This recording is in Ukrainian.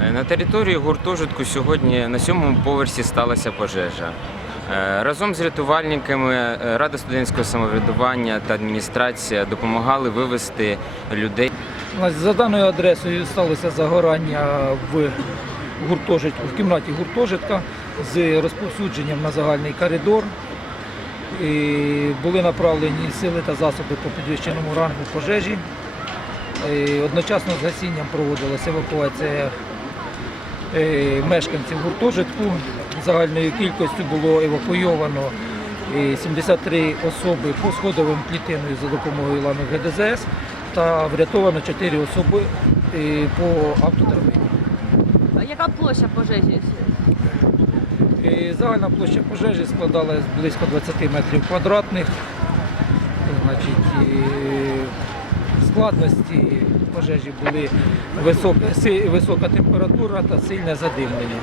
Е, На території гуртожитку сьогодні на сьомому поверсі сталася пожежа. Е, Разом з рятувальниками е, Рада студентського самоврядування та адміністрація допомагали вивезти людей. За даною адресою сталося загорання в гуртожитку, в кімнаті гуртожитка з розповсюдженням на загальний коридор. І були направлені сили та засоби по підвищеному рангу пожежі. І одночасно з гасінням проводилася евакуація е, мешканців гуртожитку. Загальною кількістю було евакуйовано е, 73 особи по сходовим клітиною за допомогою ланок ГДЗС та врятовано 4 особи е, по автодрабині. Яка площа пожежі? І Загальна площа пожежі складала близько 20 метрів квадратних. Значить, і складності пожежі були висока, висока температура та сильне задимлення.